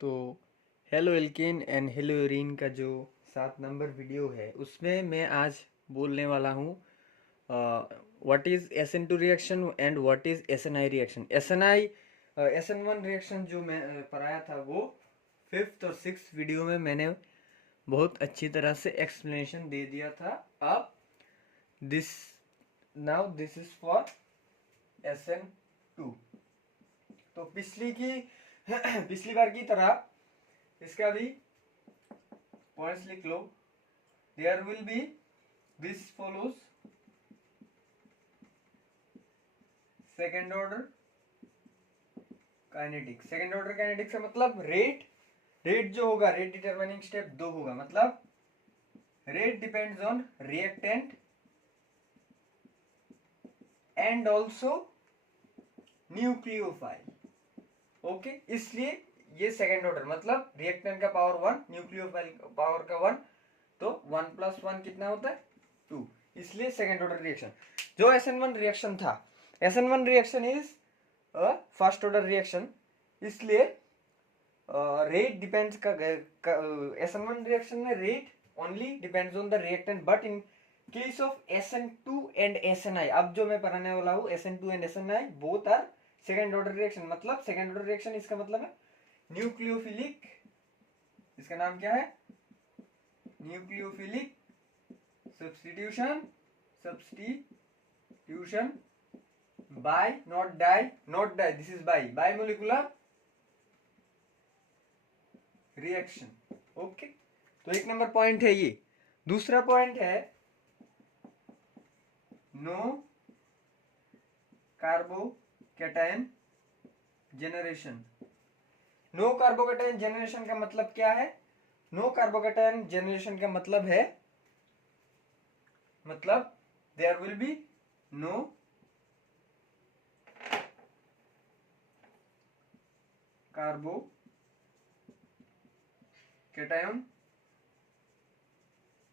तो halo alkane and hello urine का जो 7 नंबर वीडियो है उसमें मैं आज बोलने वाला हूँ what is SN2 reaction and what is SNI reaction. SN1 reaction जो मैं पढ़ाया था वो 5th और 6th वीडियो में मैंने बहुत अच्छी तरह से एक्सप्लेनेशन दे दिया था। अब this now this is for SN2। तो पिछली बार की तरह इसका भी पॉइंट्स लिख लो। There will be this follows second order kinetics. Second order kinetics का मतलब रेट जो होगा, रेट डिटरमाइनिंग स्टेप 2 होगा, मतलब rate depends on reactant and also nucleophile. Okay, इसलिए ये सेकेंड ऑर्डर मतलब रिएक्टेंट का पावर 1, न्यूक्लियोफाइल पावर का 1, तो 1 + 1 कितना होता है 2, इसलिए सेकेंड ऑर्डर रिएक्शन। जो SN1 रिएक्शन था, SN1 reaction is first order reaction, इसलिए रेट डिपेंड्स का SN1 रिएक्शन में rate only depends on the reactant, but in case of SN2 and SNI, अब जो मैं पढ़ाने वाला हूँ SN2 and SNI both are second order reaction. मतलब सेकेंड ऑर्डर रिएक्शन इसका मतलब है न्यूक्लियोफिलिक, इसका नाम क्या है, nucleophilic substitution by not die this is bimolecular reaction. Okay, तो एक नंबर पॉइंट है ये। दूसरा पॉइंट है no carbocation generation. No carbocation generation का मतलब क्या है? नो कार्बोकैटायन जनरेशन का मतलब है, मतलब there will be no carbocation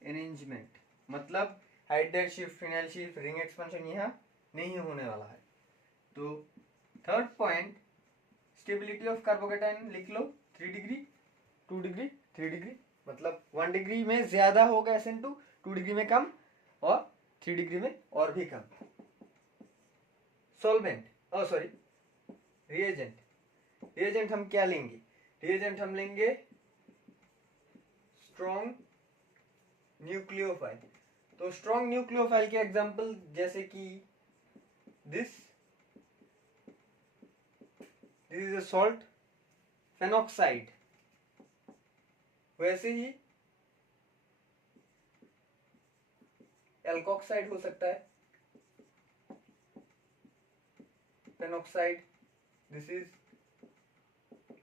arrangement, मतलब hydride shift, phenyl shift, ring expansion यहाँ नहीं होने वाला है। तो third point, stability of carbocation लिख लो, 3 डिग्री 2 डिग्री 3 डिग्री, मतलब 1 डिग्री में ज्यादा होगा SN2, 2 डिग्री में कम, और 3 डिग्री में और भी कम। सॉल्वेंट सॉरी रिएजेंट हम क्या लेंगे? रिएजेंट हम लेंगे स्ट्रॉन्ग न्यूक्लियोफाइल। तो स्ट्रॉन्ग न्यूक्लियोफाइल के एग्जांपल जैसे कि this is a salt phenoxide, वैसे ही एल्कोक्साइड हो सकता है, phenoxide, this is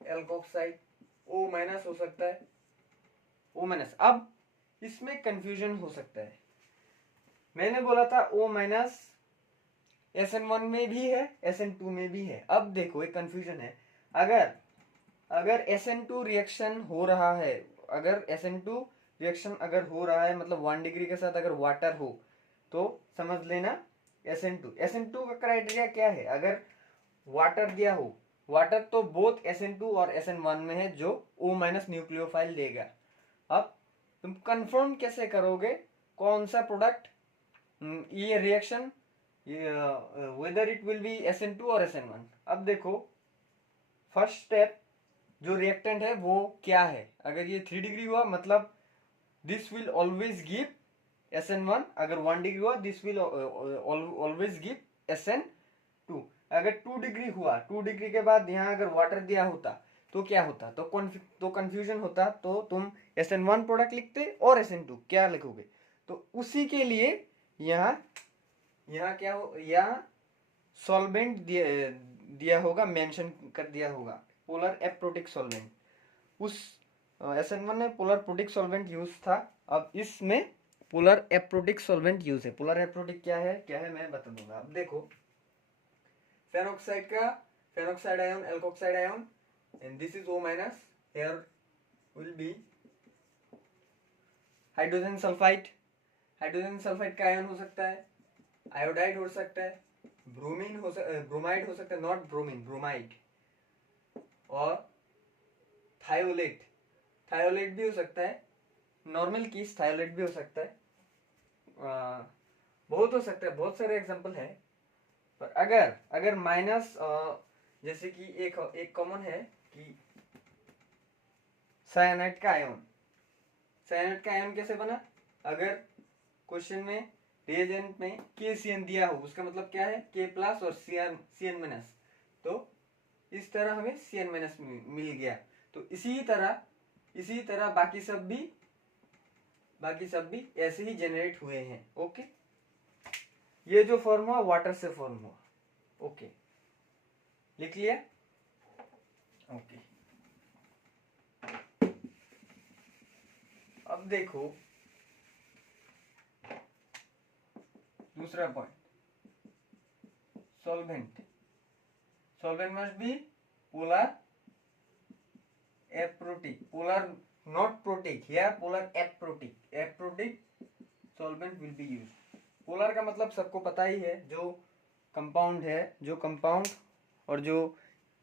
alkoxide. O- हो सकता है, O-। अब इसमें कंफ्यूजन हो सकता है, मैंने बोला था O- SN1 में भी है, SN2 में भी है। अब देखो एक कंफ्यूजन है, अगर SN2 रिएक्शन हो रहा है, अगर SN2 रिएक्शन अगर हो रहा है, मतलब 1 डिग्री के साथ अगर वाटर हो, तो समझ लेना SN2 का क्राइटेरिया क्या है? अगर वाटर दिया हो, वाटर तो बोथ SN2 और SN1 में है, जो O- न्यूक्लियोफाइल देगा। अब तुम कंफर्म कैसे करोगे कौन सा प्रोडक्ट ये reaction, weather it will B SN2 और SN1? अब देखो फर्स्ट स्टेप, जो रिएक्टेंट है वो क्या है? अगर ये 3 डिग्री हुआ मतलब this will always give SN1, अगर 1 डिग्री हुआ this will always give SN2। अगर 2 डिग्री हुआ, 2 डिग्री के बाद यहाँ अगर वाटर दिया होता तो क्या होता? तो कंफ्यूजन होता, तो तुम SN1 प्रोडक्ट लिखते और SN2 क्या लिखोगे? तो उसी के लिए यहाँ क्या हो, यहाँ सॉल्वेंट दिया होगा, मेंशन कर दिया होगा, पोलर एप्रोटिक सॉल्वेंट। उस SN1 में पोलर प्रोटिक सॉल्वेंट यूज था, अब इसमें पोलर एप्रोटिक सॉल्वेंट यूज है। पोलर एप्रोटिक क्या है मैं बता दूंगा। अब देखो फेनॉक्साइड का phenoxide ion, alkoxide ion, and this is O-, here will be hydrogen sulphide. Hydrogen sulphide का आयन हो सकता है, आयोडाइड हो सकता है, ब्रोमाइड हो सकता है, नॉट ब्रोमीन, ब्रोमाइड, और थायोलेट, थायोलेट भी हो सकता है, नॉर्मल कीस थायोलेट भी हो सकता है, बहुत हो सकता है, बहुत सारे एग्जांपल है। पर अगर माइनस, जैसे कि एक कॉमन है कि साइनाइड का आयन, साइनाइड का आयन कैसे बना? अगर क्वेश्चन में रिएजेंट में KCN दिया हो, उसका मतलब क्या है? K प्लस और CN माइनस, तो इस तरह हमें CN माइनस मिल गया। तो इसी तरह बाकी सब भी ऐसे ही जनरेट हुए हैं। ओके, ये जो फॉर्म हुआ वाटर से फॉर्म हुआ। ओके, लिख लिया? ओके, अब देखो दूसरा point, solvent must be polar aprotic, polar not protic, here polar aprotic solvent will be used. Polar का मतलब सबको पता ही है, जो कंपाउंड और जो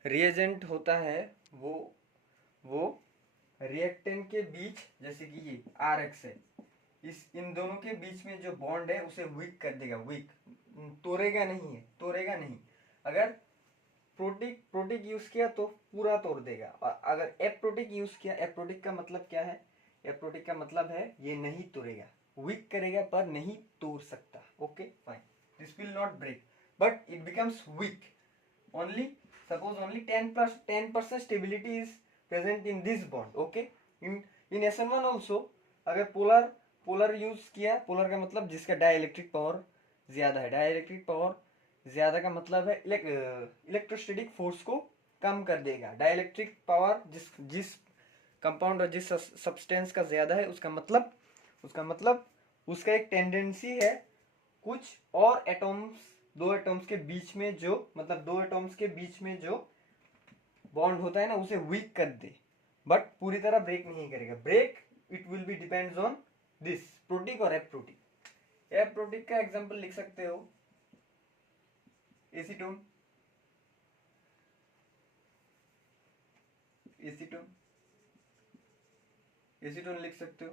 रिएजेंट होता है वो रिएक्टेंट के बीच, जैसे कि ये RX है, इन दोनों के बीच में जो बॉन्ड है उसे वीक कर देगा, तोड़ेगा नहीं। अगर प्रोटिक यूज किया तो पूरा तोड़ देगा, और अगर एप्रोटिक यूज किया, एप्रोटिक का मतलब क्या है? एप्रोटिक का मतलब है ये नहीं तोड़ेगा, वीक करेगा पर नहीं तोड़ सकता। Okay fine, this will not break but it becomes weak only, suppose only 10% stability is present in this bond. Okay, in SN1 also, अगर पोलर यूज किया, पोलर का मतलब जिसका डाइलेक्ट्रिक पावर ज्यादा है, डाइलेक्ट्रिक पावर ज्यादा का मतलब है इलेक्ट्रोस्टैटिक फोर्स को कम कर देगा। डाइलेक्ट्रिक पावर जिस कंपाउंड और जिस सब्सटेंस का ज्यादा है, उसका मतलब उसका एक टेंडेंसी है कुछ और एटॉम्स, दो एटॉम्स के बीच में जो बॉन्ड होता है ना, उसे वीक कर दे, बट पूरी तरह ब्रेक नहीं करेगा। Break it will be depends on this protic और एप्रोटिक। एप्रोटिक का एग्जांपल लिख सकते हो एसीटोन लिख सकते हो,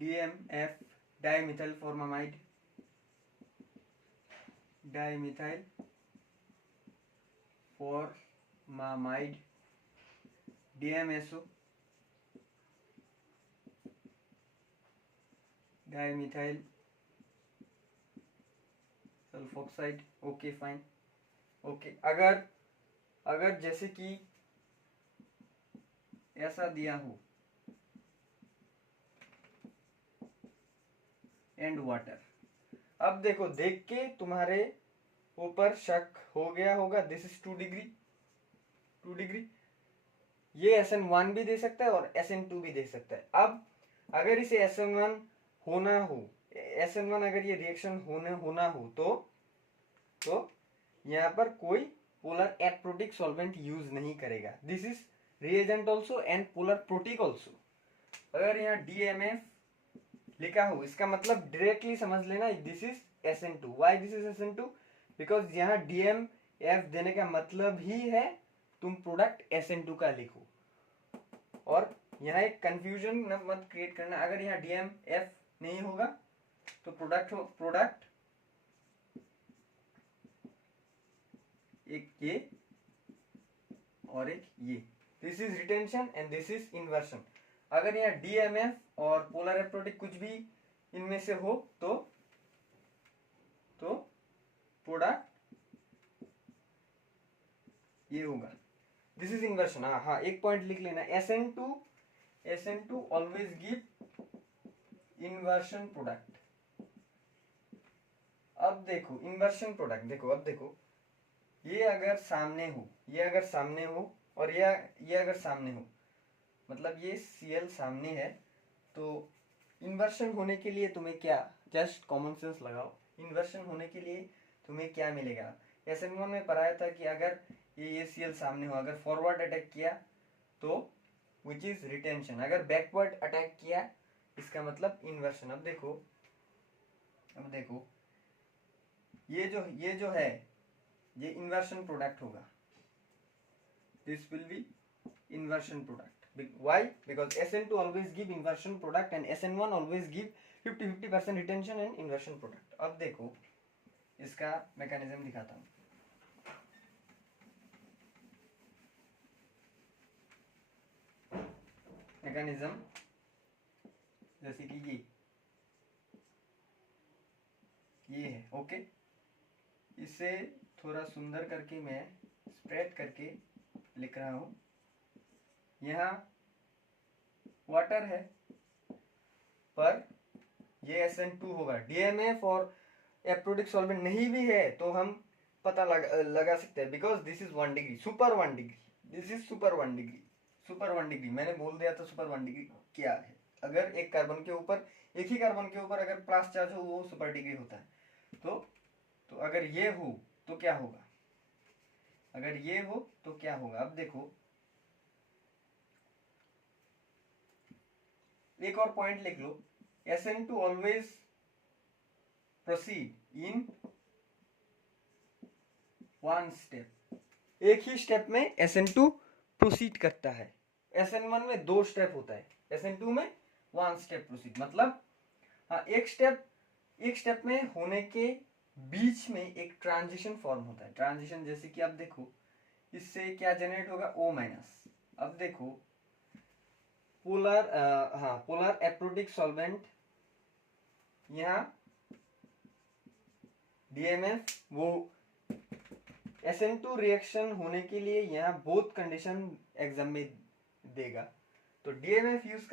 DMF dimethyl formamide, DMSO dimethyl sulphoxide. Okay fine. Okay, अगर जैसे कि ऐसा दिया हो एंड वाटर, अब देखो, देख के तुम्हारे ऊपर शक हो गया होगा, दिस इज 2 डिग्री, ये SN1 भी दे सकता है और SN2 भी दे सकता है। अब अगर इसे SN1 होना हो, SN1 अगर ये रिएक्शन होना हो तो यहाँ पर कोई पोलर एप्रोटिक सॉल्वेंट यूज नहीं करेगा। This is reagent also and polar protic also. अगर यहाँ DMF लिखा हो, इसका मतलब डायरेक्टली समझ लेना this is SN2। Why this is SN2? Because यहाँ DMF देने का मतलब ही है तुम प्रोडक्ट SN2 का लिखो, और यहाँ एक कंफ्यूजन मत क्रिएट करना। अगर यहाँ DMF नहीं होगा तो प्रोडक्ट एक ये और एक ये, this is retention and this is inversion. अगर यहाँ DMF और पोलर एप्रोटिक कुछ भी इनमें से हो तो प्रोडक्ट ये होगा, दिस इज इन्वर्शन। हाँ, एक पॉइंट लिख लेना, SN2 always give inversion product. अब देखो इन्वर्शन प्रोडक्ट, अब देखो ये अगर सामने हो और ये अगर सामने हो, मतलब ये Cl सामने है, तो इन्वर्शन होने के लिए तुम्हें क्या, जस्ट कॉमन सेंस लगाओ, इन्वर्शन होने के लिए तुम्हें क्या मिलेगा? SN1 में पढ़ाया था कि अगर ये Cl सामने हो, अगर फॉरवर्ड अटैक किया तो विच इज रिटेंशन, अगर बैकवर्ड अटैक किया इसका मतलब इन्वर्शन। अब देखो ये जो है ये इन्वर्शन प्रोडक्ट होगा, this will be inversion product. Why? Because SN2 always give inversion product and SN1 always give 50-50% retention and inversion product. अब देखो इसका मैकेनिज्म दिखाता हूँ. मैकेनिज्म जैसे कि ये है. ओके, इसे थोड़ा सुंदर करके मैं स्प्रेड करके लिख रहा हूं. यहाँ वाटर है पर ये SN2 होगा. DMF और एप्रोडिक सॉल्वेंट नहीं भी है तो हम पता लगा सकते हैं, because this is 1 degree, super 1 degree. This is super 1 degree. Super 1 degree मैंने बोल दिया था. सुपर 1 डिग्री क्या है? अगर एक कार्बन के ऊपर, एक ही कार्बन के ऊपर अगर प्लस चार्ज हो वो सुपर डिग्री होता है. तो अगर ये हो तो क्या होगा? अगर ये हो तो क्या होगा? अब देखो एक और पॉइंट लिख लो. SN2 always proceed in 1 step. एक ही स्टेप में SN2 प्रोसीड करता है. SN1 में 2 स्टेप होता है, SN2 में 1 स्टेप प्रोसीड. मतलब हाँ, एक स्टेप में होने के बीच में एक ट्रांजिशन फॉर्म होता है. ट्रांजिशन जैसे कि अब देखो इससे क्या जनरेट होगा? O-. अब देखो पोलर एप्रोडिक सॉल्वेंट, यहाँ DMF, वो SN2 रिएक्शन होने के लिए यहाँ बोथ कंडीशन एग्जाम में देगा. तो DMF यूज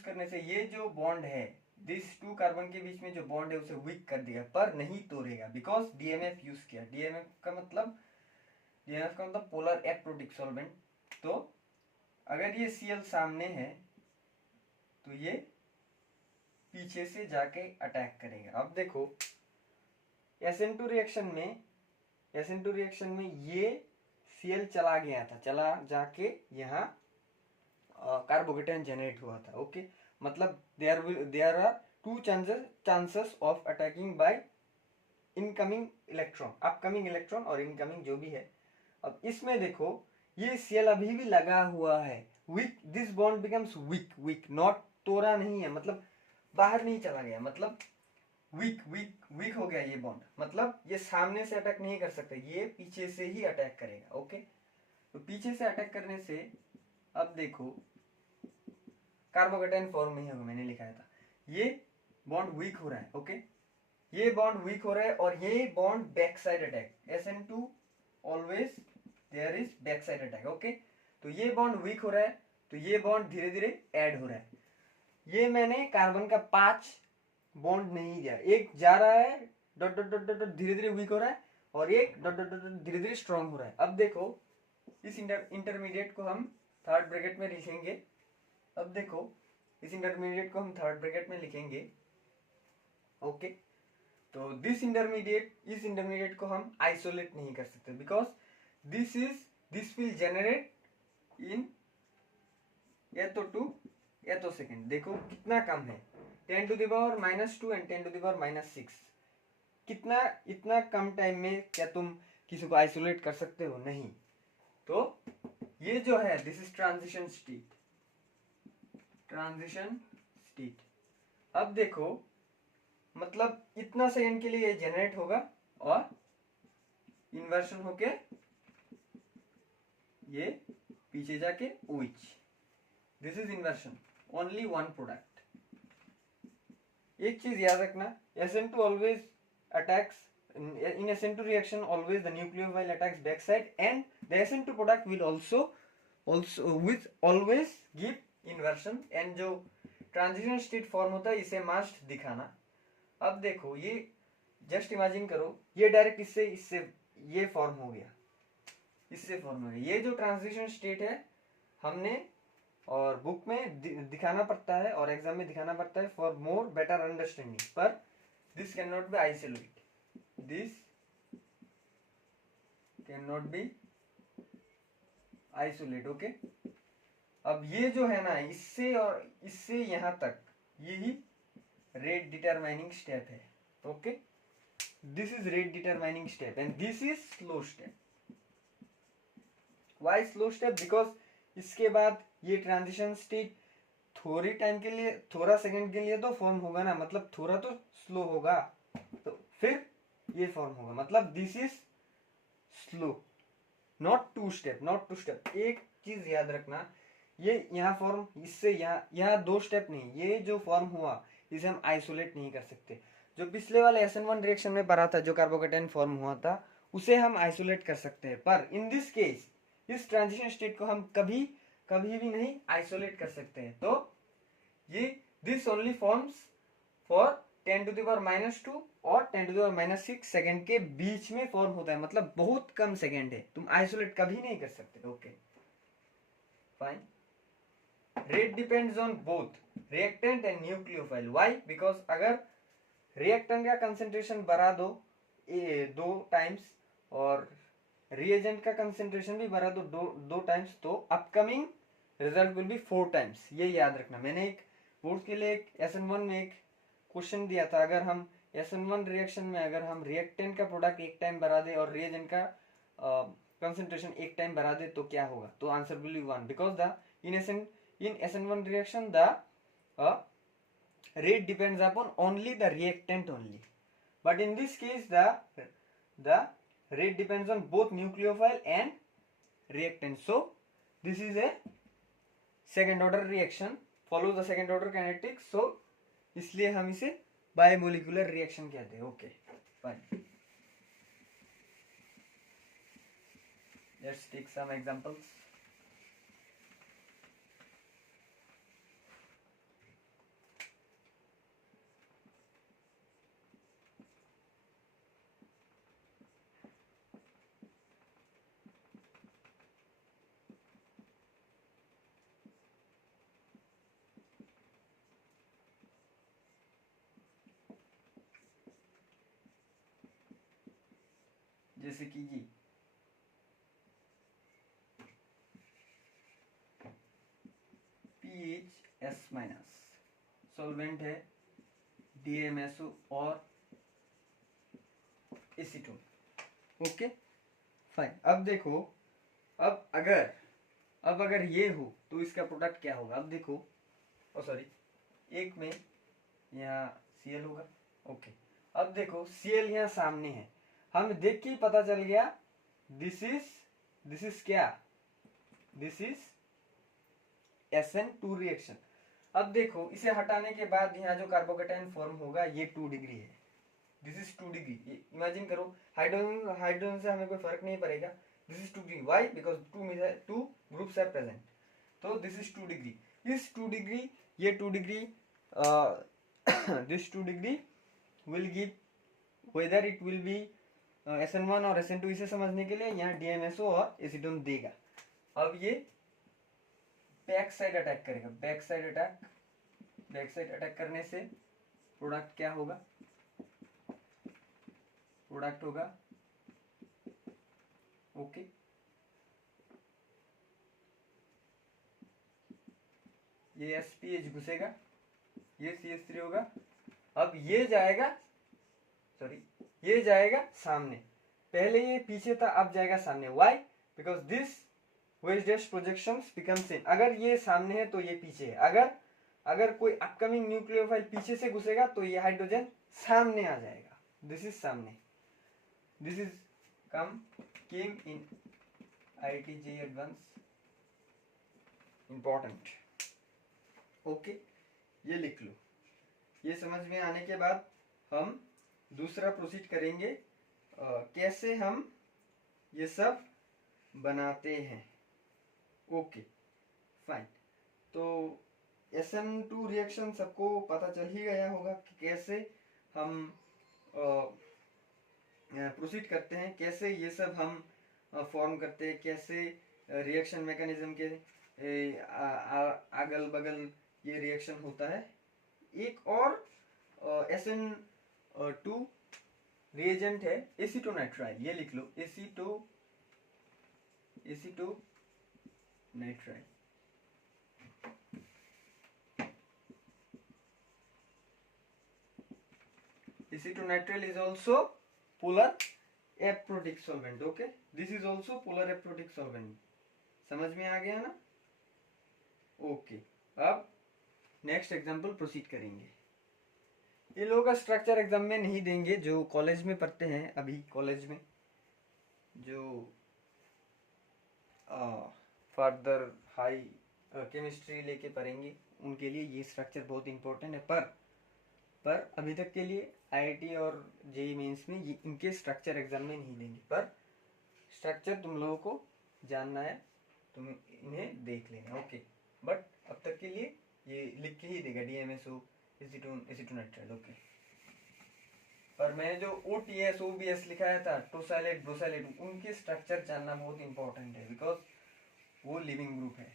करने से ये जो बॉन्ड है, दिस 2 कार्बन के बीच में जो बॉन्ड है उसे वीक कर देगा पर नहीं तोड़ेगा, बिकॉज DMF यूज किया. DMF का मतलब पोलर एप्रोडिक सॉल्वेंट. तो अगर ये Cl सामने है तो ये पीछे से जाके अटैक करेगा. अब देखो SN2 रिएक्शन में ये Cl चला गया था, चला जाके यहाँ कार्बोकेटायन जनरेट हुआ था. ओके, मतलब there are 2 chances of attacking by incoming electron, upcoming electron और इनकमिंग जो भी है. अब इसमें देखो ये Cl अभी भी लगा हुआ है. Weak, this bond becomes weak, not तोड़ा नहीं है, मतलब बाहर नहीं चला गया, मतलब वीक हो गया ये बॉन्ड. मतलब ये सामने से अटैक नहीं कर सकता, ये पीछे से ही अटैक करेगा. ओके, तो पीछे से अटैक करने से अब देखो कार्बोकेटायन फॉर्म में होगा, मैंने लिखाया था. ये बॉन्ड वीक हो रहा है. ओके, ये बॉन्ड वीक हो रहा है और ये bond back side attack. SN2 always there is back side attack. Okay, तो ये बॉन्ड वीक हो रहा है तो ये बॉन्ड धीरे धीरे ऐड हो रहा है. ये मैंने कार्बन का 5 बॉन्ड नहीं दिया, एक जा रहा है डॉट डॉट डॉट डॉट धीरे धीरे वीक हो रहा है और एक डॉट डॉट डॉट धीरे धीरे स्ट्रांग हो रहा है. अब देखो इस इंटरमीडिएट को हम थर्ड ब्रैकेट में लिखेंगे. अब देखो इस इंटरमीडिएट को हम थर्ड ब्रैकेट में लिखेंगे. ओके, तो इस इंटरमीडिएट को हम आइसोलेट नहीं कर सकते, बिकॉज दिस विल जनरेट इन या तो 2 या तो सेकेंड. देखो कितना कम है, 10 to the power -2 and 10 to the power -6. कितना, इतना कम टाइम में क्या तुम किसी को आइसोलेट कर सकते हो? नहीं. तो ये जो है दिस इज ट्रांजिशन स्टेट. अब देखो मतलब इतना सेकेंड के लिए ये जनरेट होगा और इन्वर्शन होके ये पीछे जाके OH. This is inversion, only 1 product. एक चीज याद रखना, SN2 always attacks in SN2 reaction, always the nucleophile attacks backside and the SN2 product will also always give inversion. and जो ट्रांजिशन स्टेट फॉर्म होता है इसे मस्ट दिखाना. अब देखो ये जस्ट इमेजिन करो, ये डायरेक्ट इससे ये फॉर्म हो गया, ये जो ट्रांजिशन स्टेट है हमने और बुक में दिखाना पड़ता है और एग्जाम में दिखाना पड़ता है फॉर मोर बेटर अंडरस्टैंडिंग. पर this can not be isolate, okay. अब ये जो है ना इससे और इससे यहां तक यही रेट डिटरमाइनिंग स्टेप है. Okay, this is rate determining step and this is slow step. Why slow step? Because इसके बाद ये ट्रांजिशन स्टेट थोड़ी टाइम के लिए, थोड़ा सेकंड के लिए तो फॉर्म होगा ना, मतलब थोड़ा तो स्लो होगा, तो फिर ये फॉर्म होगा, मतलब this is slow, not two step, not two step. एक चीज याद रखना, ये यहाँ फॉर्म, इससे यहाँ दो स्टेप नहीं, ये जो फॉर्म हुआ इसे हम आइसोलेट नहीं कर सकते। जो पिछले वाले SN1 रिएक्शन में पढ़ा था, जो कार्बोकेटाइन फॉर्म हुआ था, उसे हम आइसोलेट कर सकते हैं, पर इन दिस केस इस ट्रांजिशन स्टेट को हम कभी कभी भी नहीं आइसोलेट कर सकते हैं। तो ये दिस ओनली फॉर्म्स फॉर 10⁻⁻2 और 10⁻�6 सेकेंड के बीच में फॉर्म होता है, मतलब बहुत कम सेकेंड है, तुम आइसोलेट कभी नहीं कर सकते। Okay fine. Rate depends on both reactant and nucleophile. Why? Because अगर रिएक्टेंट का कंसेंट्रेशन बढ़ा दो 2 टाइम्स और रिएजेंट का कंसेंट्रेशन भी बढ़ा दो 2 टाइम्स, तो upcoming result will be 4 times. ये याद रखना। मैंने एक बोर्ड के लिए एक SN1 में एक क्वेश्चन दिया था, अगर हम SN1 रिएक्शन में अगर हम रिएक्टेंट का प्रोडक्ट 1 टाइम बढ़ा दे और रिएजेंट का कंसेंट्रेशन 1 टाइम बढ़ा दे तो क्या होगा, तो answer will be 1, because the in SN1 reaction the rate depends upon only the reactant only, but in this case the rate depends on both nucleophile and reactant. So this is a second order reaction, follow the second order kinetics, so इसलिए हम इसे biomolecular reaction कहते हैं। Okay fine, let's take some examples. जैसे कि जी PHS- solvent है DMSO और acetone. Okay fine. अब देखो, अब अगर ये हो तो इसका प्रोडक्ट क्या होगा। अब देखो, ओ सॉरी, एक में यहाँ Cl होगा। ओके, अब देखो Cl यहाँ सामने है, हम देख के ही पता चल गया दिस इज क्या, दिस इज SN2 रिएक्शन। अब देखो इसे हटाने के बाद यहाँ जो कार्बोकेटाइन फॉर्म होगा ये 2 डिग्री है, दिस इज 2 डिग्री। इमेजिन करो, हाइड्रोजन से हमें कोई फर्क नहीं पड़ेगा, this is 2 degree. Why? Because 2 groups are present, तो दिस इज 2 डिग्री। इस 2 डिग्री, ये 2 degree, this 2 degree will give whether it will be SN1 और SN2। इसे समझने के लिए यहाँ DMSO और एसीटोन देगा। अब ये बैक साइड अटैक करेगा, बैक साइड अटैक करने से प्रोडक्ट क्या होगा, प्रोडक्ट होगा ओके ये SPH घुसेगा, ये CH3 होगा। अब ये जाएगा, सॉरी, ये जाएगा सामने, पहले ये पीछे था अब जाएगा सामने। Why? Because this ways dash projections becomes इन। अगर ये सामने है तो ये पीछे है, अगर कोई अपकमिंग न्यूक्लियोफाइल पीछे से घुसेगा तो ये हाइड्रोजन सामने आ जाएगा, दिस इज सामने, this is came in IIT JEE advance, important. Okay, ये लिख लो। ये समझ में आने के बाद हम दूसरा प्रोसीड करेंगे, कैसे हम ये सब बनाते हैं। Okay fine. तो SN2 रिएक्शन सबको पता चल ही गया होगा कि कैसे हम प्रोसीड करते हैं, कैसे ये सब हम फॉर्म करते हैं, कैसे रिएक्शन मैकेनिज्म के अगल बगल ये रिएक्शन होता है। एक और SN2 रिएजेंट है एसीटोनाइट्राइल, ये लिख लो, acetonitrile. Acetonitrile is also polar aprotic solvent. Okay, this is also polar aprotic solvent. समझ में आ गया ना? ओके, अब नेक्स्ट एग्जांपल प्रोसीड करेंगे। ये लोगों का स्ट्रक्चर एग्जाम में नहीं देंगे, जो कॉलेज में पढ़ते हैं अभी, कॉलेज में जो फर्दर हाई केमिस्ट्री लेके पढ़ेंगे उनके लिए ये स्ट्रक्चर बहुत इंपॉर्टेंट है। पर अभी तक के लिए आईआईटी और जेईई मेंस में ये इनके स्ट्रक्चर एग्जाम में नहीं देंगे, पर स्ट्रक्चर तुम लोगों को जानना है, तुम इन्हें देख लेना। ओके, बट अब तक के लिए ये लिख के ही देगा डीएमएसओ एसीटोन नाइट्राइल। ओके, पर मैंने जो ओटीएस ओबीएस लिखाया था, टोसाइलेट ब्रोसाइलेट, उनके स्ट्रक्चर जानना बहुत इंपॉर्टेंट है, बिकॉज वो लिविंग ग्रुप है।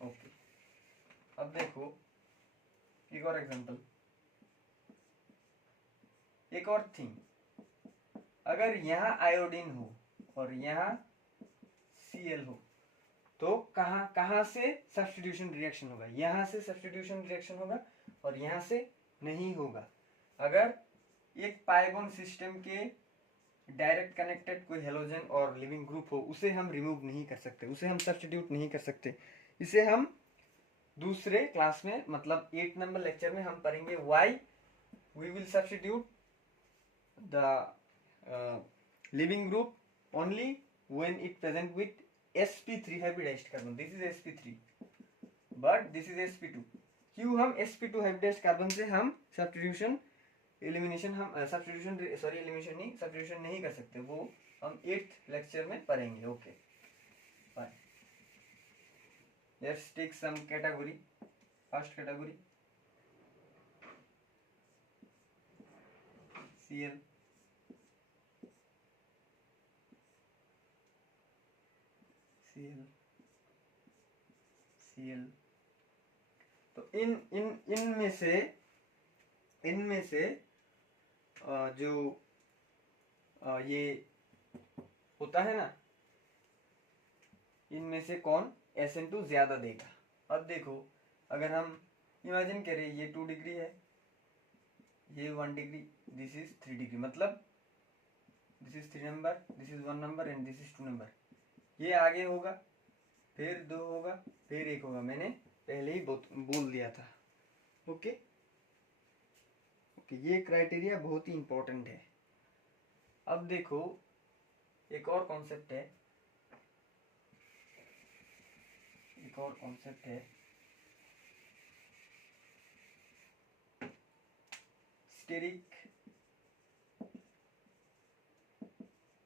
ओके, अब देखो एक और एग्जांपल, एक और थिंग, अगर यहाँ आयोडीन हो और यहाँ Cl हो तो कहाँ कहाँ से सब्स्टिट्यूशन रिएक्शन होगा? यहाँ से सब्स्टिट्यूशन रिएक्शन होगा और यहाँ से नहीं होगा। अगर एक पाइबोन सिस्टम के डायरेक्ट कनेक्टेड कोई हेलोजन और लिविंग ग्रुप हो, उसे हम रिमूव नहीं कर सकते, उसे हम सब्स्टिट्यूट नहीं कर सकते। इसे हम दूसरे क्लास में, मतलब 8 नंबर लेक्चर में हम पढ़ेंगे why we will substitute the living group only when it present with sp3 hybridized carbon. This is sp3 but this is sp2। क्यों हम sp2 hybridized carbon से हम सब्स्टिट्यूशन एलिमिनेशन एलिमिनेशन नहीं, सब्स्टिट्यूशन नहीं कर सकते, वो हम 8th लेक्चर में पढ़ेंगे। Okay, fine, let's take some category. First category Cl, Cl। तो इनमें से जो ये होता है ना, इनमें से कौन SN2 ज्यादा देगा? अब देखो, अगर हम इमेजिन करें ये 2 डिग्री है, ये 1 डिग्री, दिस इज 3 डिग्री, मतलब this is 3 number, this is 1 number and this is 2 number. ये आगे होगा, फिर 2 होगा, फिर 1 होगा, मैंने पहले ही बोल दिया था। ओके ओके, ये क्राइटेरिया बहुत ही इंपॉर्टेंट है। अब देखो एक और कॉन्सेप्ट है, steric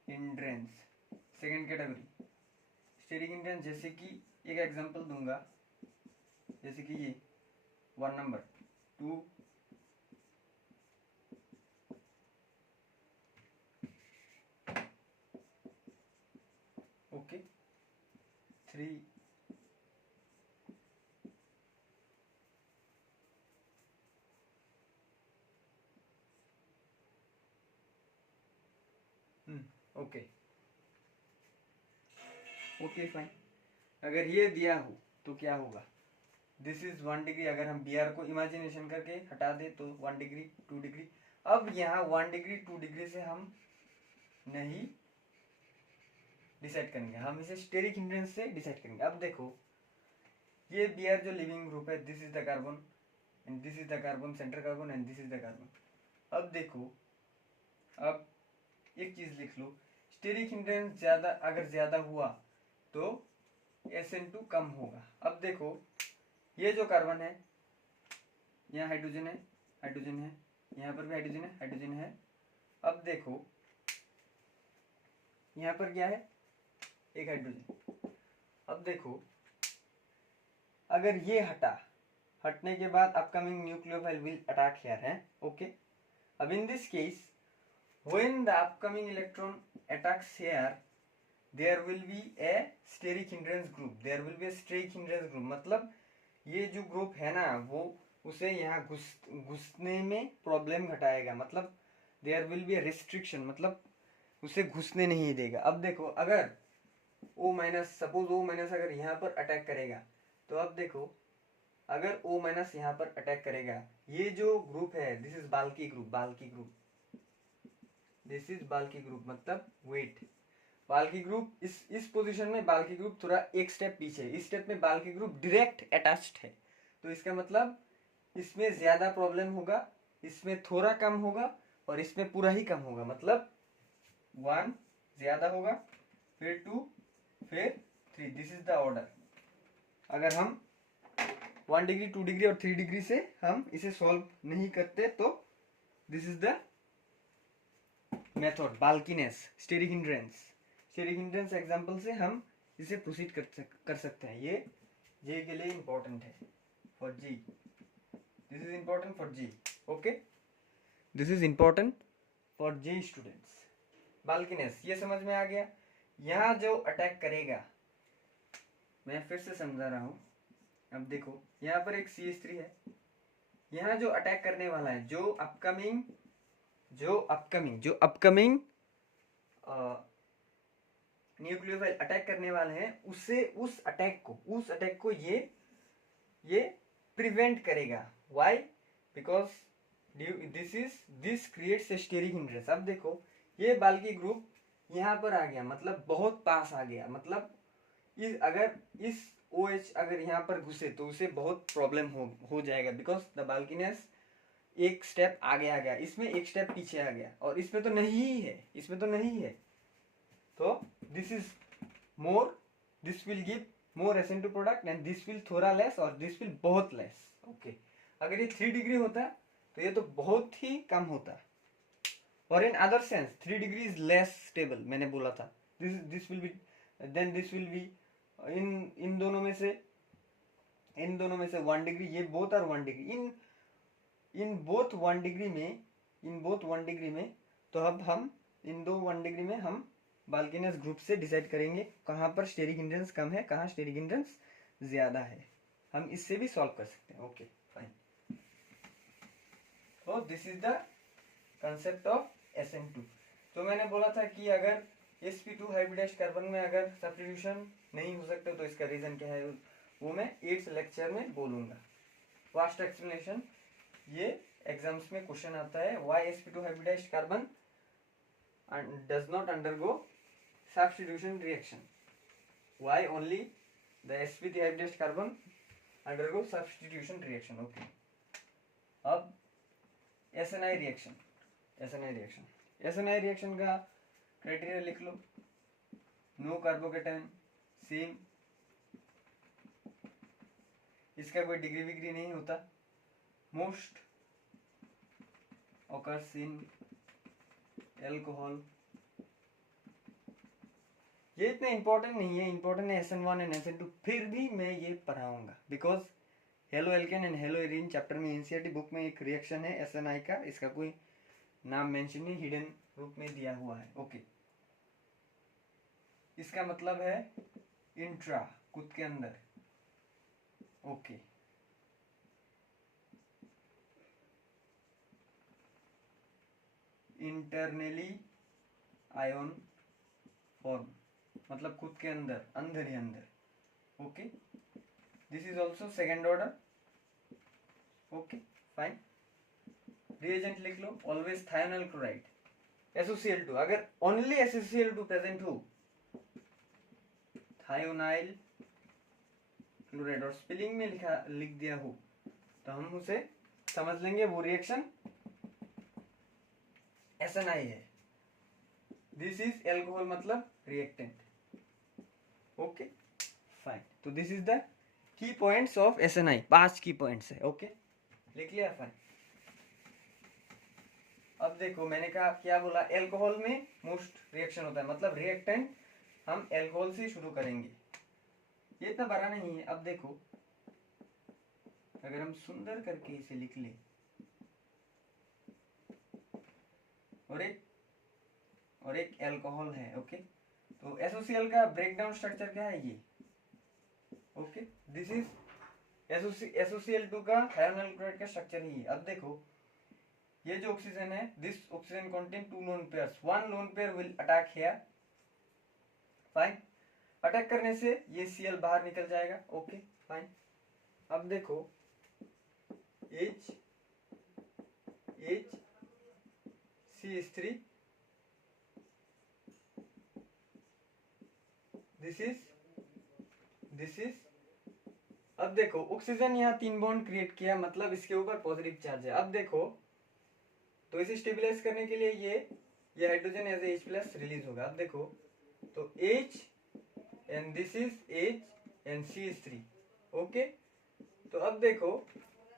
hindrance, second category. Steric hindrance, जैसे कि एक एग्जांपल दूंगा, जैसे कि ये 1 number, 2, okay, 3, okay okay fine. अगर ये दिया हो तो क्या होगा? दिस इज 1 डिग्री, अगर हम बी आर को इमेजिनेशन करके हटा दे तो 1 डिग्री 2 डिग्री। अब यहाँ 1 डिग्री 2 डिग्री से हम नहीं डिसाइड करेंगे, हम इसे स्टेरिक हिंड्रेंस से डिसाइड करेंगे। अब देखो ये बी आर जो लिविंग ग्रुप है, this is the carbon and this is the carbon, centre carbon and this is the carbon. अब देखो, अब एक चीज लिख लो, स्टेरिक हिंड्रेंस ज्यादा अगर ज्यादा हुआ तो SN2 कम होगा। अब देखो ये जो कार्बन है, यहाँ हाइड्रोजन है, यहाँ पर भी हाइड्रोजन है। अब देखो यहाँ पर क्या है? एक हाइड्रोजन। अब देखो अगर ये हटने के बाद upcoming nucleophile will attack here है। ओके, अब in this case when the upcoming electron attacks here, there will be a steric hindrance group, मतलब ये जो ग्रुप है ना, वो उसे यहाँ घुसने में प्रॉब्लम घटाएगा, मतलब there will be a restriction, मतलब उसे घुसने नहीं देगा। अब देखो अगर O-, सपोज O- अगर यहाँ पर अटैक करेगा, तो अब देखो अगर O- यहाँ पर अटैक करेगा, ये जो ग्रुप है, this is Balki group, this is Balki group मतलब वेट। बाल्की ग्रुप इस पोजीशन में बाल्की ग्रुप थोड़ा एक स्टेप पीछे है, इस स्टेप में बाल्की ग्रुप डायरेक्ट अटैच्ड है, तो इसका मतलब इसमें ज्यादा प्रॉब्लम होगा, इसमें थोड़ा कम होगा और इसमें पूरा ही कम होगा, मतलब 1 ज्यादा होगा, फिर 2, फिर 3, दिस इज द ऑर्डर। अगर हम 1 डिग्री 2 डिग्री और 3 डिग्री से हम इसे सॉल्व नहीं करते तो this is the method bulkiness steric hindrance example से हम इसे प्रोसीड कर सकते हैं। ये जे के लिए इंपॉर्टेंट है, for JEE this is important for JEE, okay, this is important for JEE students. Bulkiness ये समझ में आ गया। यहाँ जो अटैक करेगा, मैं फिर से समझा रहा हूँ, अब देखो यहाँ पर एक CH3 है, यहाँ जो अटैक करने वाला है, जो अपकमिंग न्यूक्लियोफाइल अटैक करने वाले हैं, उससे उस अटैक को ये प्रिवेंट करेगा। Why? Because this creates a steric hindrance. अब देखो ये बाल्की ग्रुप यहाँ पर आ गया, मतलब बहुत पास आ गया, मतलब अगर इस OH अगर यहाँ पर घुसे तो उसे बहुत प्रॉब्लम हो जाएगा, बिकॉज द बाल्कीनेस एक स्टेप आगे आ गया, इसमें एक स्टेप पीछे आ गया, और इसमें तो नहीं है, तो this is more, this will give more SN2 product and this will थोड़ा लेस और दिस विल बहुत लेस, ओके। अगर ये 3 डिग्री होता तो ये तो बहुत ही कम होता, और in other sense 3 degree is less stable, मैंने बोला था। दिस विल बी इन दोनों में से 1 डिग्री, ये both are 1 degree, in both 1 degree में, तो अब हम इन दो 1 डिग्री में हम बाल्कीनेस ग्रुप से डिसाइड करेंगे कहाँ पर स्टेरिक हिंड्रेंस कम है, कहाँ स्टेरिक हिंड्रेंस ज्यादा है। हम इससे भी सॉल्व कर सकते हैं, ओके फाइन। तो this is the concept of SN2। तो मैंने बोला था कि अगर sp2 हाइब्रिडाइज्ड कार्बन में अगर सब्स्टिट्यूशन नहीं हो सकते तो इसका रीजन क्या है, वो मैं 8th लेक्चर में बोलूंगा। वास्ट एक्सप्लेनेशन, ये एग्जाम्स में क्वेश्चन आता है, why sp2 hybridised carbon does not undergo substitution reaction, why only the sp3 hybridized carbon undergo substitution reaction, okay। अब SNI रिएक्शन का क्राइटेरिया लिख लो, नो कार्बोकेटायन, सेम, इसका कोई डिग्री विग्री नहीं होता, मोस्ट occurs in alcohol। ये इतना इंपॉर्टेंट नहीं है, इंपॉर्टेंट है SN1 एंड SN2, फिर भी मैं ये पढ़ाऊंगा because halo alkane and hello arene chapter में NCERT बुक में एक रिएक्शन है SNI का, इसका कोई नाम मेंशन नहीं, हिडन रूप में दिया हुआ है, ओके। इसका मतलब है इंट्रा, खुद के अंदर, ओके। इंटरनली आयोन फॉर्म, मतलब खुद के अंदर, अंदर ही अंदर, okay. This is also second order, okay fine. Reagent लिख लो, ऑलवेज थायोनाइल क्लोराइड, SOCl2, अगर ओनली SOCl2 प्रेजेंट हो, थायोनाइल क्लोराइड, और स्पेलिंग में लिख दिया हो, तो हम उसे समझ लेंगे वो रिएक्शन SNI है। दिस इज एल्कोहल मतलब रिएक्टेंट, ओके फाइन। तो this is the key points of SNI, 5 की पॉइंट्स है, ओके लिख लिया, फाइन। अब देखो मैंने कहा क्या बोला, एल्कोहल में मोस्ट रिएक्शन होता है, मतलब रिएक्टेंट हम एल्कोहल से शुरू करेंगे, ये इतना बड़ा नहीं है। अब देखो अगर हम सुंदर करके इसे लिख ले, और एक एल्कोहल है, ओके। तो SOCl का ब्रेकडाउन स्ट्रक्चर क्या है, ये, ओके। दिस इज SOCl2 का थायोनाइल क्लोराइड का स्ट्रक्चर ही है। अब देखो ये जो ऑक्सीजन है, this oxygen contain 2 lone pairs, 1 lone pair will attack here, fine. Attack करने से ये Cl बाहर निकल जाएगा, ओके फाइन। अब देखो CH3 दिस इज अब देखो ऑक्सीजन यहाँ 3 बॉन्ड क्रिएट किया, मतलब इसके ऊपर पॉजिटिव चार्ज है। अब देखो तो इसे स्टेबलाइज करने के लिए ये hydrogen as H plus release होगा। अब देखो तो H and this is H and CH3 okay. तो अब देखो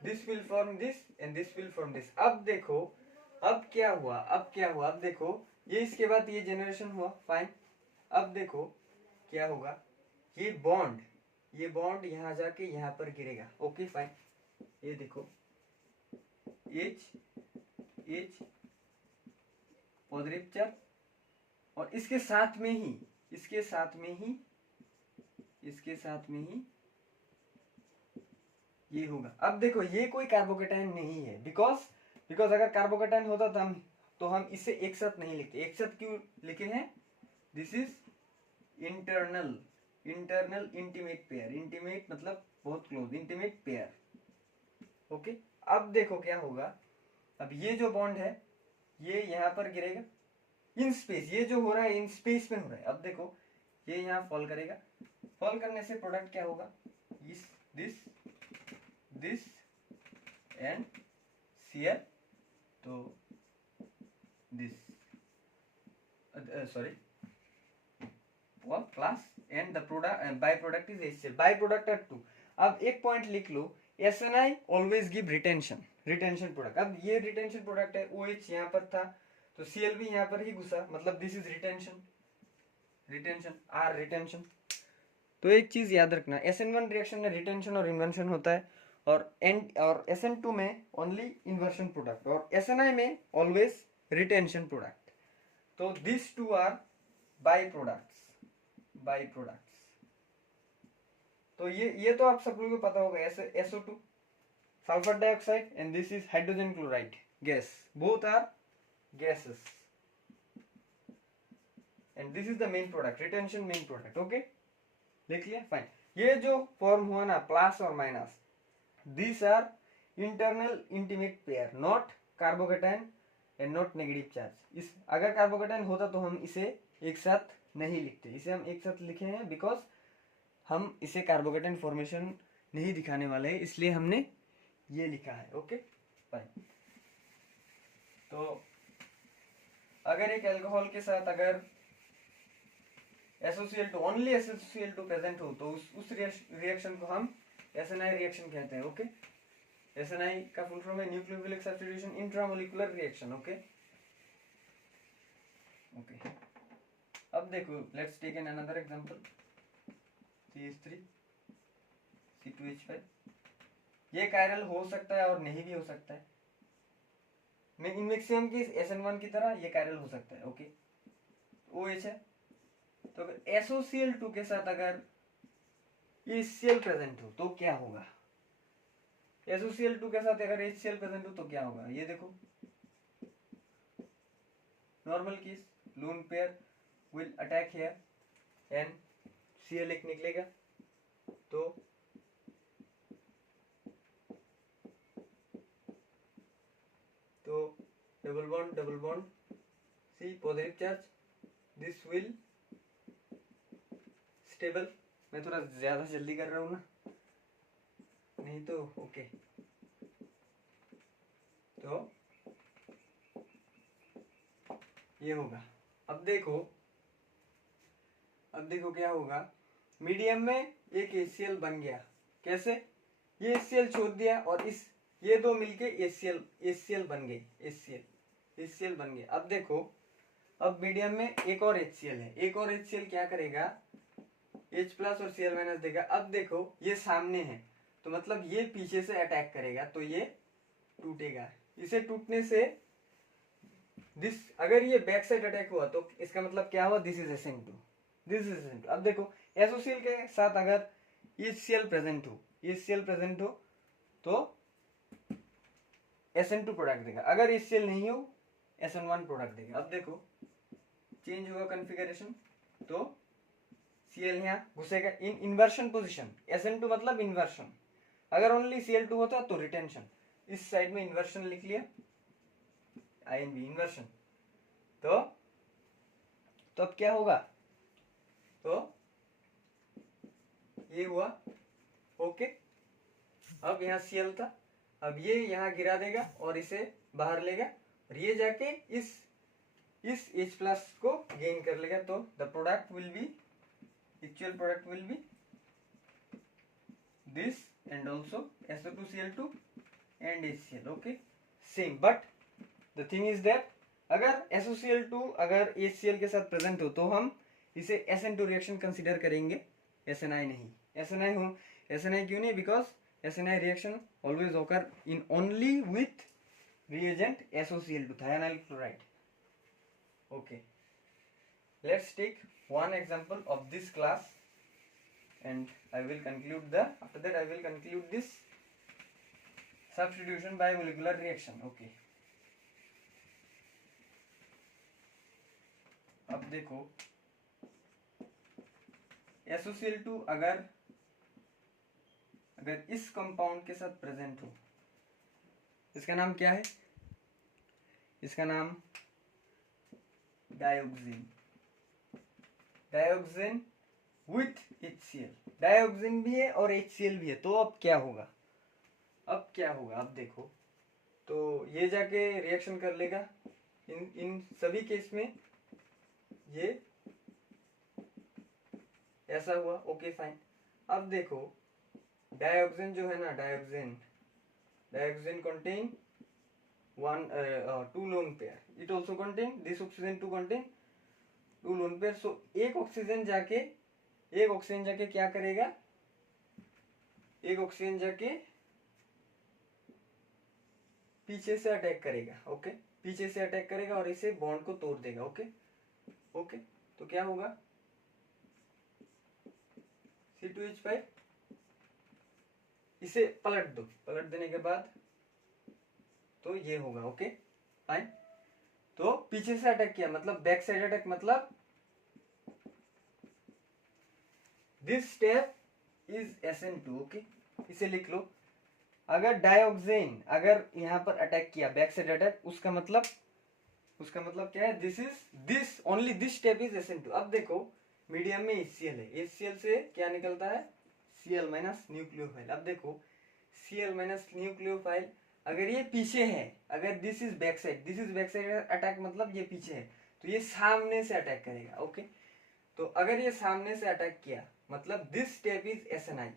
this will form this and this will form this. अब देखो अब क्या हुआ, अब देखो ये इसके बाद ये जनरेशन हुआ फाइन। अब देखो क्या होगा, ये बॉन्ड यहाँ जाके यहाँ पर गिरेगा ओके फाइन। ये देखो H पॉजिटिव चार्ज और इसके साथ में ही ये होगा। अब देखो ये कोई कार्बोकेटाइन नहीं है, बिकॉज अगर कार्बोकेटाइन होता तो हम इसे एक साथ नहीं लिखते। एक साथ क्यों लिखे हैं, this is internal intimate pair. Intimate मतलब बहुत क्लोज, इंटीमेट पेयर ओके। अब देखो क्या होगा, अब ये जो बॉन्ड है ये यहाँ पर गिरेगा इन स्पेस, ये जो हो रहा है इन स्पेस में हो रहा है। अब देखो ये यहाँ फॉल करेगा, फॉल करने से प्रोडक्ट क्या होगा, दिस एंड Cl, तो this sorry class and the product by product is HCl, by product are 2। अब एक पॉइंट लिख लो, SNI always give retention product. अब ये रिटेंशन प्रोडक्ट है, OH यहाँ पर था तो Cl भी यहाँ पर ही घुसा, मतलब दिस इज रिटेंशन। तो एक चीज याद रखना, SN1 रिएक्शन में रिटेंशन और इन्वर्शन होता है, और SN2 में ओनली इन्वर्शन प्रोडक्ट, और SNI में ऑलवेज रिटेंशन प्रोडक्ट। तो this two are by products. तो ये तो आप सब लोगों को पता होगा, SO2 sulphur dioxide and this is hydrogen chloride gas, both are gases and this is the main product, retention main product okay. लिख लिया फाइन। ये जो फॉर्म हुआ ना प्लस और minus, these are internal intimate pair, not carbocation and not negative charge. इस अगर carbocation होता तो हम इसे एक साथ नहीं लिखते, इसे हम एक साथ लिखे हैं बिकॉज हम इसे कार्बोकेटाइन फॉर्मेशन नहीं दिखाने वाले हैं, इसलिए हमने ये लिखा है ओके फाइन। तो अगर एक अल्कोहल के साथ अगर SOCl2 ओनली SOCl2 प्रेजेंट हो तो उस रिएक्शन को हम SNI रिएक्शन कहते हैं ओके। SNI का फुल फॉर्म है nucleophilic substitution intramolecular reaction okay. अब देखो let's take an another example, CH3 C2H5। ये कायरल हो सकता है और नहीं भी हो सकता है, इन मैक्सिमम की SN1 की तरह ये कायरल हो सकता है ओके। OH है तो अगर SOCl2 के साथ अगर HCl प्रेजेंट हो तो क्या होगा, SOCl2 के साथ अगर HCl प्रेजेंट हो तो क्या होगा, ये देखो normal case lone pair will attack here and Cl एक निकलेगा, तो double bond C positive charge, this will stable. मैं थोड़ा ज्यादा जल्दी कर रहा हूं ना, नहीं तो ओके। तो ये होगा। अब देखो क्या होगा, मीडियम में एक HCl बन गया, कैसे, ये HCl छोड़ दिया और ये दो मिलके HCl बन गए, HCl बन गए। अब देखो अब मीडियम में एक और HCl है, एक और HCl क्या करेगा, H प्लस और Cl माइनस देगा। अब देखो ये सामने है तो मतलब ये पीछे से अटैक करेगा तो ये टूटेगा, इसे टूटने से अगर ये बैक साइड अटैक हुआ तो इसका मतलब क्या हुआ, दिस इज SN2। अब देखो SOCl के साथ अगर HCl प्रेजेंट हो तो SN2 प्रोडक्ट देगा, अगर HCl नहीं हो SN1 प्रोडक्ट देगा। अब देखो चेंज होगा कॉन्फ़िगरेशन, तो Cl यहाँ घुसेगा इन इन्वर्शन पोजीशन, SN2 मतलब इन्वर्शन, अगर ओनली Cl2 होता तो रिटेंशन, इस साइड में इन्वर्शन लिख लिया INV इन्वर्शन। तो अब क्या होगा, तो ये हुआ, ओके। अब यहाँ Cl था, अब ये यहाँ गिरा देगा और इसे बाहर लेगा और ये जाके इस H प्लस को गेन कर लेगा। तो the product will be, actual product will be this and also SO2Cl2 and HCl, okay same, but the thing is that अगर SOCl2 अगर HCl के साथ प्रेजेंट हो तो हम इसे SN2 रिएक्शन कंसीडर करेंगे, SNI नहीं। SNI क्यों नहीं? Because SNI reaction always occur in only with reagent SOCl2, thionyl chloride, okay। Let's take one example of this class and I will conclude after that I will conclude this substitution by molecular reaction, okay। अब देखो SOCl2 अगर इस compound के साथ present हो, इसका नाम क्या है? इसका नाम डायोक्सिन विथ HCl, डायोक्सिन भी है और HCl भी है। तो अब क्या होगा? अब देखो, तो ये जाके रिएक्शन कर लेगा इन सभी केस में, ये ऐसा हुआ, ओके फाइन। अब देखो डायोक्सिन जो है ना, dioxin contain two lone pair, it also contain this oxygen to contain two lone pair। so एक ऑक्सीजन जाके क्या करेगा? एक ऑक्सीजन जाके पीछे से अटैक करेगा, ओके, पीछे से अटैक करेगा और इसे बॉन्ड को तोड़ देगा, ओके। तो क्या होगा? C2H5, इसे पलट दो, पलट देने के बाद तो ये होगा, ओके फाइन। तो पीछे से अटैक किया मतलब बैक साइड अटैक, मतलब this step is SN2, okay. इसे लिख लो। अगर डायोक्सिन अगर यहाँ पर अटैक किया, बैक साइड अटैक, उसका मतलब क्या है? This only this step is SN2। अब देखो मीडियम में HCl है, HCl से क्या निकलता है? Cl minus nucleophile. अब देखो Cl माइनस न्यूक्लियोफाइल, अगर ये पीछे है, अगर this is back side attack मतलब ये पीछे है, तो ये सामने से अटैक करेगा, ओके। तो अगर ये सामने से अटैक किया मतलब दिस स्टेप इज SNI,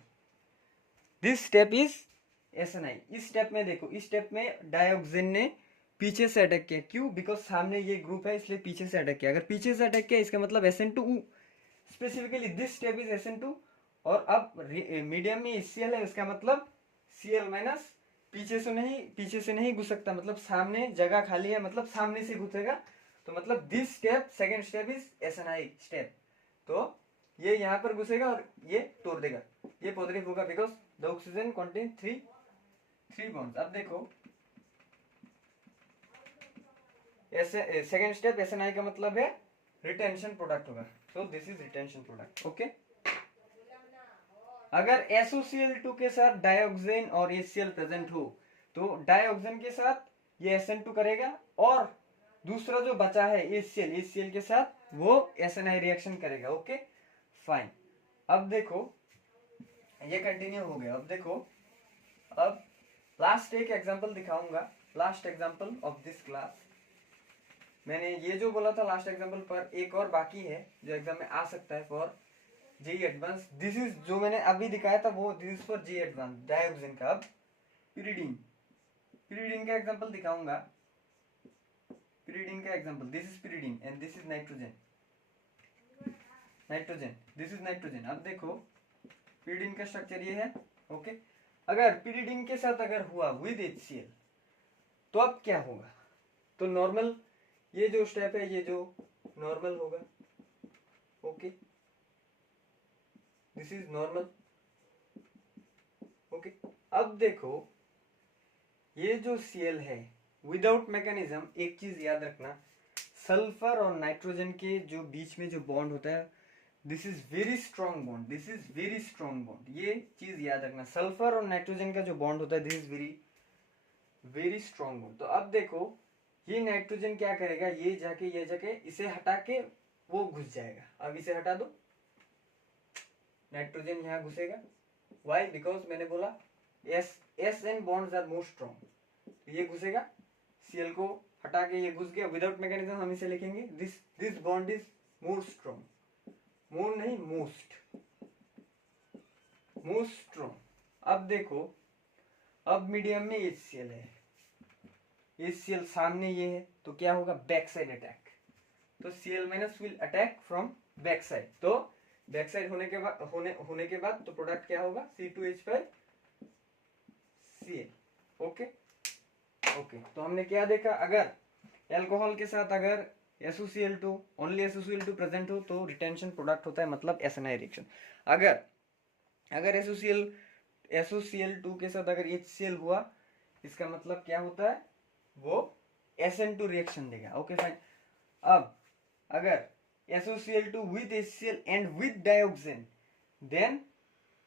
इस स्टेप में देखो, इस स्टेप में डायोक्सिन ने पीछे से अटैक किया, क्यों? बिकॉज सामने ये ग्रुप है इसलिए पीछे से अटैक किया। अगर पीछे से अटैक किया इसका मतलब SN2, specifically this step is SN2। और अब मीडियम में HCl है, इसका मतलब Cl माइनस पीछे से नहीं घुस सकता, मतलब सामने जगह खाली है, मतलब सामने से घुसेगा। तो मतलब this step, second step is SNI step. तो ये यहाँ पर घुसेगा और ये तोड़ देगा, ये पॉजिटिव होगा because the oxygen contain three bonds. अब देखो सेकेंड स्टेप SNI का मतलब है रिटेंशन प्रोडक्ट होगा, so this is retention product, okay. अगर SOCl2 के साथ डायोक्सिन और HCl प्रेजेंट हो तो डायोक्सिन के साथ ये SN2 करेगा और दूसरा जो बचा है HCl के साथ वो SNI रिएक्शन करेगा, ओके फाइन। अब देखो ये कंटिन्यू हो गया। अब देखो, अब लास्ट एक एग्जांपल दिखाऊंगा, last example of this class. मैंने ये जो बोला था लास्ट एग्जांपल पर एक और बाकी है जो एग्जाम में आ सकता है for JEE advance. This is जो मैंने अभी दिखाया था वो this is for JEE advance dioxin का। अब पिरिडीन का एग्जांपल दिखाऊंगा, पिरिडीन का example, this is pyridine and this is nitrogen, this is nitrogen. अब देखो पिरिडीन का स्ट्रक्चर ये है, ओके। अगर पिरिडीन के साथ अगर हुआ विद HCl तो अब क्या होगा? तो नॉर्मल ये जो स्टेप है ये जो नॉर्मल होगा, okay, this is normal, okay. अब देखो ये जो Cl है विदाउट मैकेनिज्म, एक चीज याद रखना, सल्फर और नाइट्रोजन के जो बीच में जो बॉन्ड होता है this is very strong bond, this is very strong bond. ये चीज याद रखना, सल्फर और नाइट्रोजन का जो बॉन्ड होता है this is very strong bond. तो अब देखो ये नाइट्रोजन क्या करेगा, ये जाके इसे हटा के वो घुस जाएगा। अब इसे हटा दो, नाइट्रोजन यहाँ घुसेगा। वाई? बिकॉज मैंने बोला SN bonds are more strong. ये घुसेगा, Cl को हटा के ये घुस गया। विदाउट मैकेनिज्म हम इसे लिखेंगे this bond is more strong, more नहीं मोस्ट स्ट्रॉन्ग। अब देखो, अब मीडियम में HCl है, HCl सामने ये है, तो क्या होगा? Back side attack. तो Cl minus will attack from back side. तो बैक साइड होने के बाद तो प्रोडक्ट क्या होगा? C2H5Cl। ओके ओके, तो हमने क्या देखा? अगर एल्कोहल के साथ अगर SOCl2 ओनली SOCl2 प्रेजेंट हो तो रिटेंशन प्रोडक्ट होता है, मतलब SNI रिएक्शन। अगर SOCl2 के साथ अगर HCl हुआ, इसका मतलब क्या होता है? वो SN2 रिएक्शन देगा। Okay fine. अब अगर SOCl2 with HCl and with dioxane, then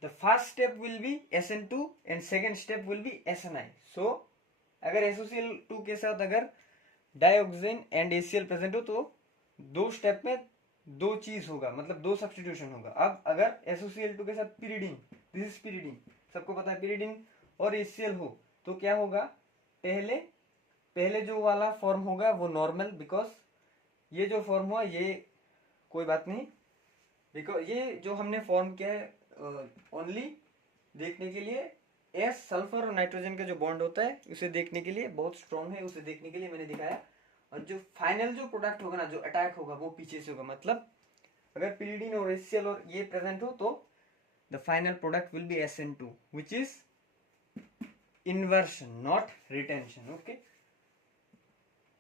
the first step will be SN2 and second step will be SNI. So अगर SOCl2 के साथ अगर डाइऑक्सिन एंड HCl प्रेजेंट हो तो दो स्टेप में दो चीज होगा, मतलब दो सब्स्टिट्यूशन होगा। अब अगर SOCl2 के साथ पिरिडीन, दिस इज पिरिडीन, सबको पता है पिरिडीन और HCl हो तो क्या होगा? पहले जो वाला फॉर्म होगा वो नॉर्मल, बिकॉज ये जो फॉर्म हुआ ये कोई बात नहीं, बिकॉज ये जो हमने फॉर्म किया है ओनली देखने के लिए, एस सल्फर और नाइट्रोजन का जो बॉन्ड होता है उसे देखने के लिए, बहुत स्ट्रॉन्ग है, उसे देखने के लिए मैंने दिखाया। और जो फाइनल जो प्रोडक्ट होगा ना, जो अटैक होगा, वो पीछे से होगा। मतलब अगर पिरिडीन और HCl और ये प्रेजेंट हो तो the final product will be SN2 which is inversion not retention. Okay,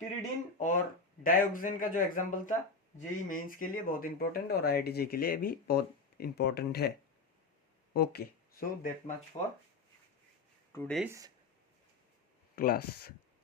pyridine और डाइऑक्सिन का जो एग्जांपल था जेई मेंस के लिए बहुत इंपॉर्टेंट और IITJ के लिए भी बहुत इंपॉर्टेंट है। Okay, so that much for today's class.